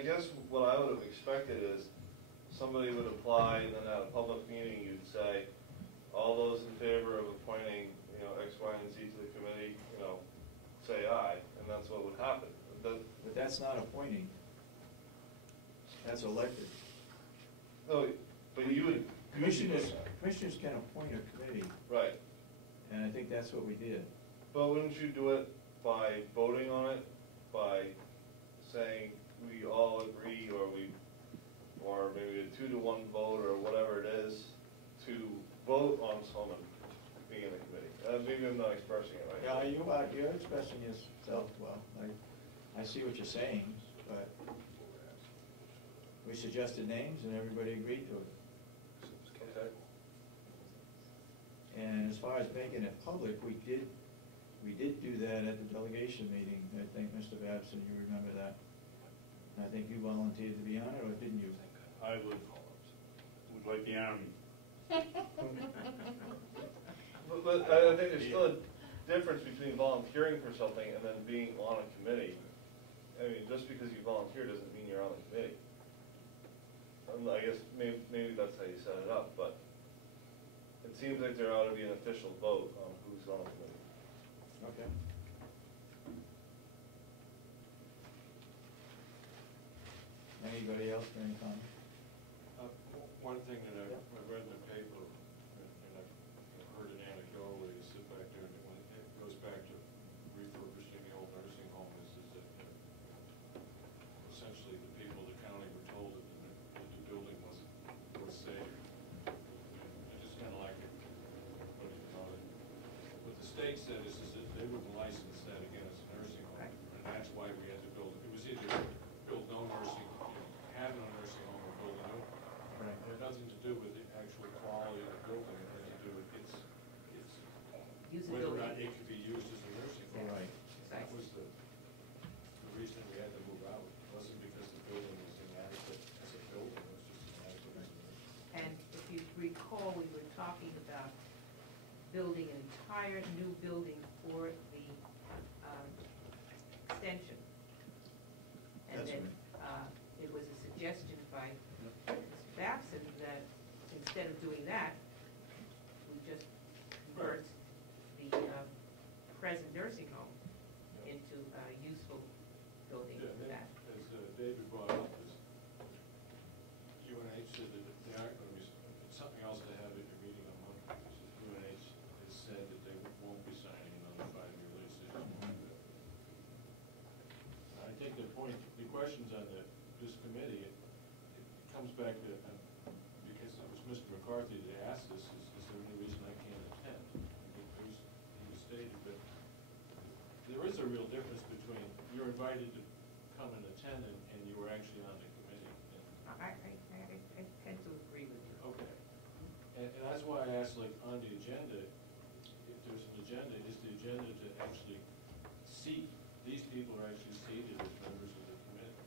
I guess what I would have expected is somebody would apply, and then at a public meeting you'd say, all those in favor of appointing, you know, X, Y, and Z to the committee, you know, say aye, and that's what would happen. But that's not appointing. That's elected. No, but you would. Commissioners can appoint a committee. Right. And I think that's what we did. But wouldn't you do it by voting on it, by saying we all agree, or maybe a 2-to-1 vote, or whatever it is, to vote on someone being in the committee? Maybe I'm not expressing it right. Yeah, you're expressing yourself well. I see what you're saying, but we suggested names and everybody agreed to it. Okay. And as far as making it public, we did do that at the delegation meeting. I think, Mr. Babson, you remember that. I think you volunteered to be on it, or didn't you? I would like the Army. But I think there's still a difference between volunteering for something and then being on a committee. I mean, just because you volunteer doesn't mean you're on the committee. I guess maybe that's how you set it up, but it seems like there ought to be an official vote on who's on the committee. Okay. Anybody else got any comment? One thing that I read in the paper, and I've heard it anecdotally, is sit back there, and when it goes back to refurbishing the old nursing home, is that essentially the people of the county were told that the building was safe. I just kind of like it, what the state said is that they wouldn't license that again as a nursing home, and that's why we had to build it. It was either build no nursing, have no nursing home, or build a new one. Right. It had nothing to do with the actual quality of the building. It had to do with its whether or not it could be used as a nursing home. Right. That was the reason we had to move out. It wasn't because the building was inadequate as a building. It was just inadequate as a nursing home. And if you recall, we were talking about building an entire new building for the extension. And That's then it was a suggestion by Mr. Babson that instead of doing that, we just convert the present nursing home into a useful building Yeah, for that. as David brought up, UNH said that they aren't going to be, something else to have at your meeting on Monday. UNH has said that they won't be signing another 5-year lease. I think the questions on this committee, it comes back to, because it was Mr. McCarthy that asked this, is there any reason I can't attend? He was stated, but there is a real difference between you're invited to come and attend and you were actually on the committee. I tend to agree with you. Okay. And that's why I asked, like, on the agenda, if there's an agenda, is the agenda to actually seat, these people are actually seated as members of the committee?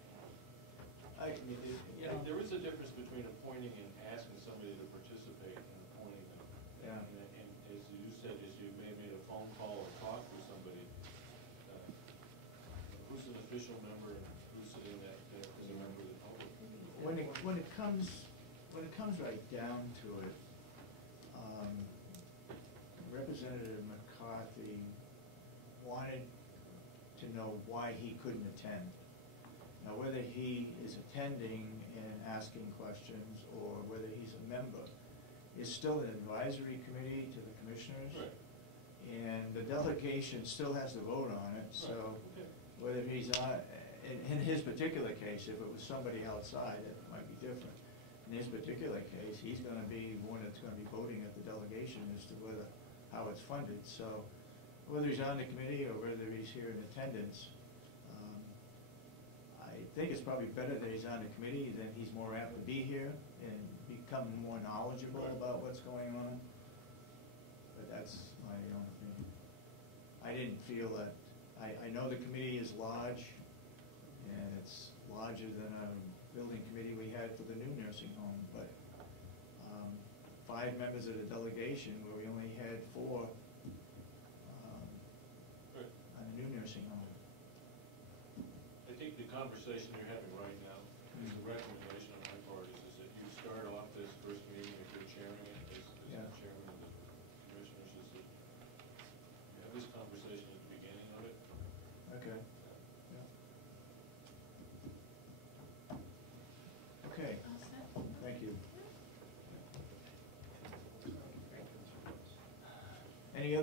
There is a difference between appointing and asking somebody to participate and appointing them. Yeah. And as you said, as you may have made a phone call or talk with somebody, who's an official member and who's sitting there as a member of the public? When it comes right down to it, Representative McCarthy wanted to know why he couldn't attend. Now, whether he is attending and asking questions or whether he's a member, is still an advisory committee to the commissioners. Right. And the delegation still has to vote on it, so Right. Okay. whether he's on, in his particular case, if it was somebody outside, it might be different. In his particular case, he's gonna be one that's gonna be voting at the delegation as to how it's funded. So whether he's on the committee or whether he's here in attendance, I think it's probably better that he's on the committee, then he's more apt to be here and become more knowledgeable about what's going on. But that's my own opinion. I didn't feel that, I know the committee is large, and it's larger than a building committee we had for the new nursing home, but 5 members of the delegation, where we only had 4 on the new nursing home. I think the conversation you're having right now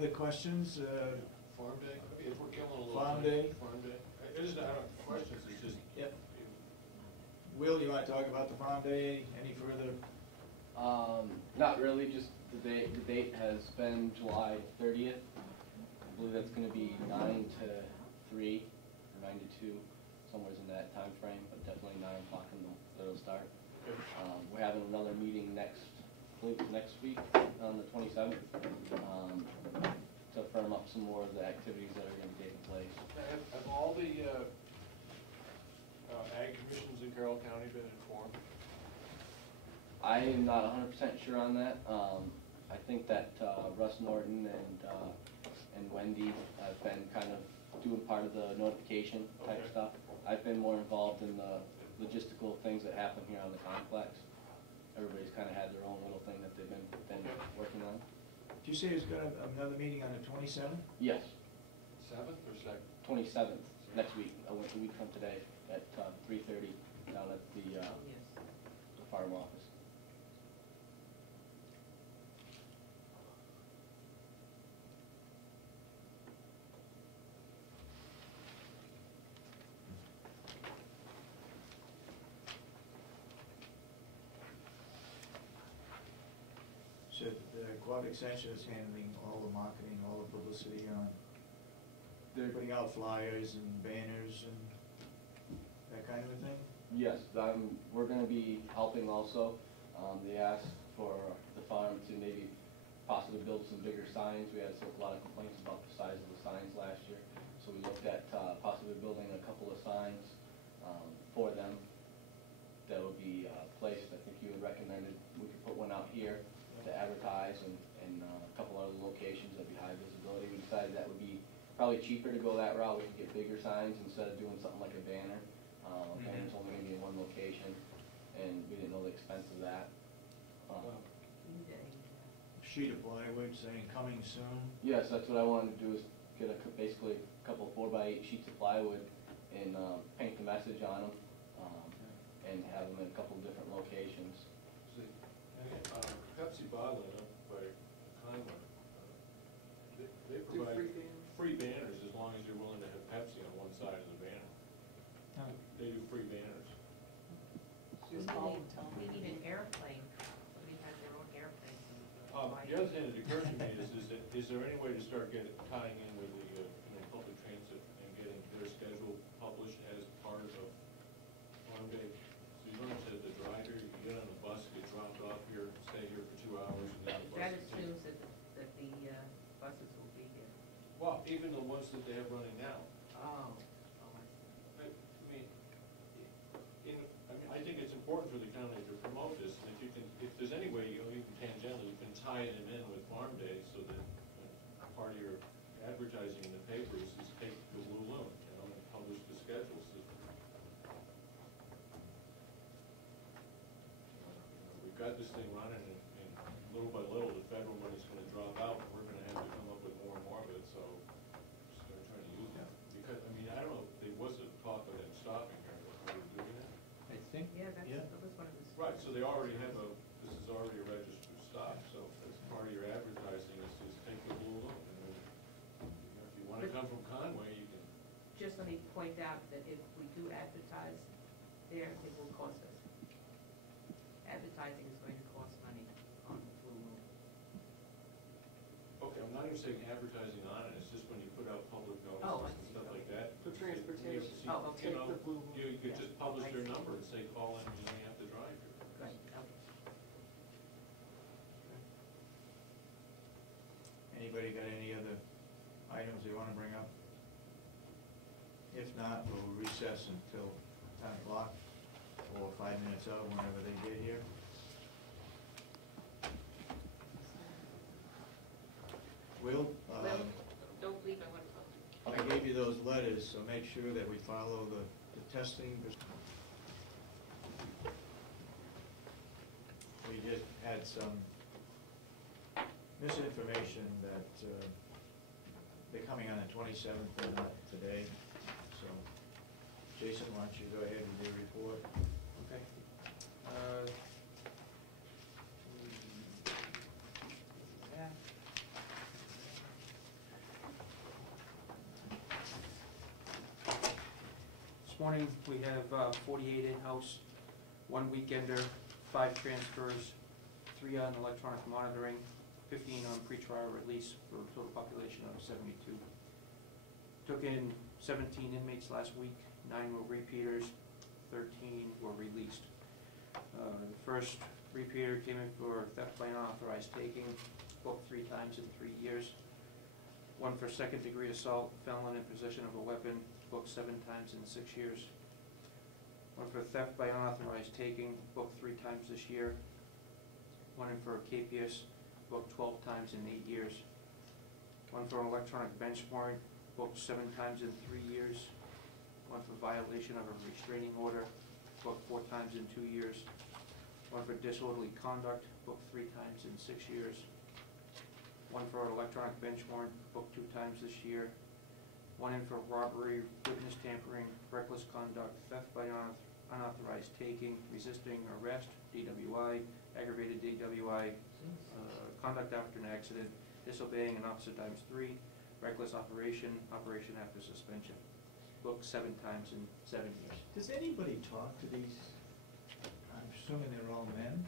other questions? Farm Day, if we're killing a little. Farm time, Day? Farm Day. I just, I don't, questions, it's just. Yep. Will, you want to talk about the Farm Day any further? Not really, just the date has been July 30th. I believe that's gonna be 9 to 3, or 9 to 2, somewhere in that time frame, but definitely 9 o'clock it'll start. We're having another meeting next week, on the 27th, to firm up some more of the activities that are gonna be taking place. Have all the, ag commissions in Carroll County been informed? I am not 100% sure on that. I think that Russ Norton and Wendy have been kind of doing part of the notification type Okay. stuff. I've been more involved in the logistical things that happen here on the complex. Everybody's kind of had their own little thing that they've been working on. Did you say there's got another meeting on the 27th? Yes, 7th or 2nd? 27th, next week, a week from today, at 3:30 down at the Yes. farm office. So the Quad Extension is handling all the marketing, all the publicity on, they're putting out flyers and banners and that kind of a thing? Yes, we're gonna be helping also. They asked for the farm to maybe possibly build some bigger signs. We had a lot of complaints about the size of the signs last year. So we looked at possibly building a couple of signs for them that would be placed. I think you had recommended we could put one out here to advertise and a couple other locations that would be high visibility. We decided that would be probably cheaper to go that route. We could get bigger signs instead of doing something like a banner. Banner's only gonna be in one location, and we didn't know the expense of that. Sheet of plywood saying coming soon? Yes, that's what I wanted to do, is get basically a couple of 4x8 sheets of plywood and paint the message on them, and have them in a couple of different locations. See, Pepsi bottling up by Conway, they provide free banners as long as you're willing to have Pepsi on one side of the banner. They do free banners. We need an airplane, somebody has their own airplane. The other thing that occurred to me is there any way to start tying in with the, public transit and getting their schedule published as part of Farm Day? So you don't have to have the driver, you can get on a bus, get dropped off here, stay here for 2 hours, and then the bus. That assumes that the buses will be here. Well, even the ones that they have running now. Oh, I think it's important for the county to promote this, and if there's any way, even tangentially, you can tie them in with Farm Day, so that part of your advertising in the papers is take the Blue Loon, and publish the schedules. We've got this thing running, and little by little, the federal money's gonna drop out, and we're gonna have to come up with more and more of it, so start trying to use that. Because, I don't know, there was a talk of them stopping here, are we doing that? I think, yeah, yeah. that was one of the. Right, so they already have this is already a registered stop, so as part of your advertising is take the Blue Loon. And then, if you wanna come from Conway, you can. Just let me point out that if we do advertise there, it will cost us. Advertising is going to cost money on the Blue Moon. Okay, I'm not even saying advertising on it, it's just when you put out public Oh, I notices and see. stuff like that. For transportation. Oh, okay. You could just publish I their see. number and say, call in, you may have to drive here. Right, okay. Anybody got any other items they want to bring up? If not, we'll recess until 10 o'clock, or 5 minutes out, whenever they get here. Will, Don't leave, I want to. I gave you those letters, so make sure that we follow the testing. We just had some misinformation that they're coming on the 27th and not today. So, Jason, why don't you go ahead with your report? Okay. morning, we have 48 in-house, 1 weekender, 5 transfers, 3 on electronic monitoring, 15 on pretrial release for a total population of 72. Took in 17 inmates last week, 9 were repeaters, 13 were released. The first repeater came in for theft by unauthorized taking, booked 3 times in 3 years. 1 for second-degree assault, felon in possession of a weapon, booked 7 times in 6 years. 1 for theft by unauthorized taking, booked 3 times this year. 1 in for KPS, booked 12 times in 8 years. 1 for an electronic bench warrant, booked 7 times in 3 years. 1 for violation of a restraining order, booked 4 times in 2 years. 1 for disorderly conduct, booked 3 times in 6 years. 1 for an electronic bench warrant, booked 2 times this year. 1 in for robbery, witness tampering, reckless conduct, theft by unauthorized taking, resisting arrest, DWI, aggravated DWI, conduct after an accident, disobeying an officer times 3, reckless operation, operation after suspension. Booked 7 times in 7 years. Does anybody talk to these, I'm assuming they're all men,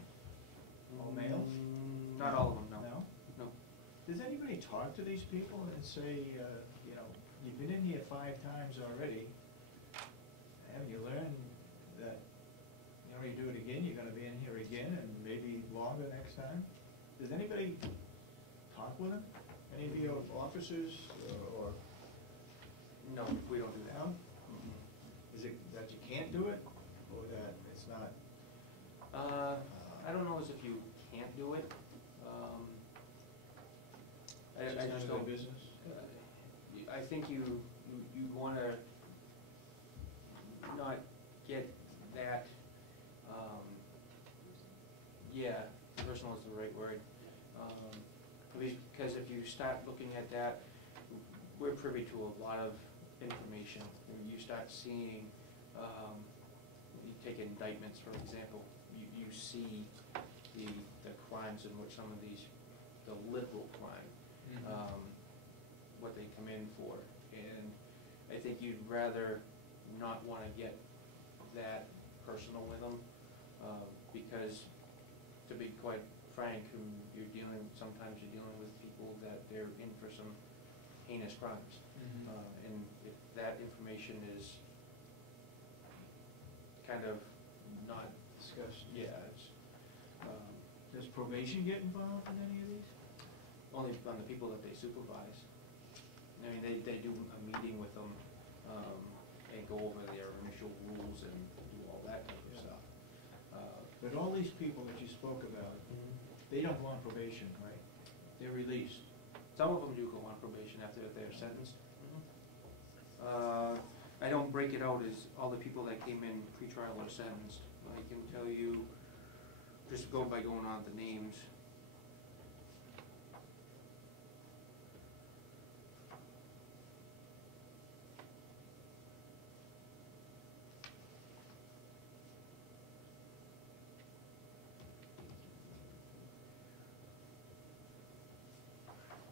all males? Not all of them, no. No? No. Does anybody talk to these people and say, you know, you've been in here 5 times already, haven't you learned that, you know, you do it again, you're gonna be in here again and maybe longer next time? Does anybody talk with them? Any of your officers or? No, we don't do that. No? Is it that you can't do it, or that it's not? I don't know as if you can't do it. I It's just none of don't. their business? I think you want to not get that, yeah, personal is the right word. Because if you start looking at that, we're privy to a lot of information. When you start seeing, you take indictments, for example, you see the crimes in which some of these, the liberal crime, what they come in for. And I think you'd rather not want to get that personal with them, because to be quite frank, sometimes you're dealing with people that they're in for some heinous crimes. And if that information is kind of not Discussed. Yeah, it's Does probation get involved in any of these? only on the people that they supervise. I mean, they do a meeting with them, and go over their initial rules and do all that type of Yeah. stuff. But all these people that you spoke about, they don't go on probation, right? They're released. Some of them do go on probation after they're sentenced. I don't break it out as all the people that came in pretrial or sentenced. I can tell you, just go by going on the names.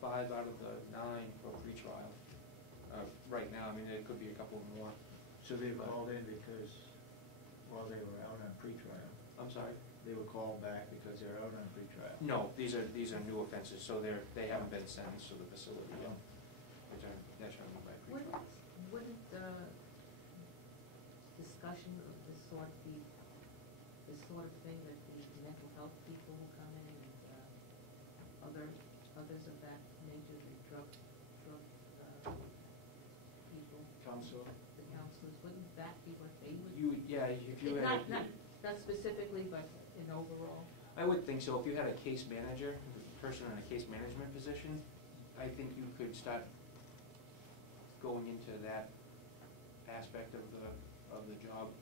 Five out of the 9 for pretrial. Right now, I mean, there could be a couple more. So they were called in because, while they were out on pretrial, I'm sorry? they were called back because they're out on pretrial? No, these are new offenses, so they haven't been sentenced to the facility yet. That's what I mean by pretrial. Wouldn't discussion of this sort be the sort of thing that the mental health people will come in and others of that nature, the drug people, Counsel? the counselors, wouldn't that be what they would? If you had. Not specifically, but in overall? I would think so. If you had a case manager, a person in a case management position, I think you could start going into that aspect of the job.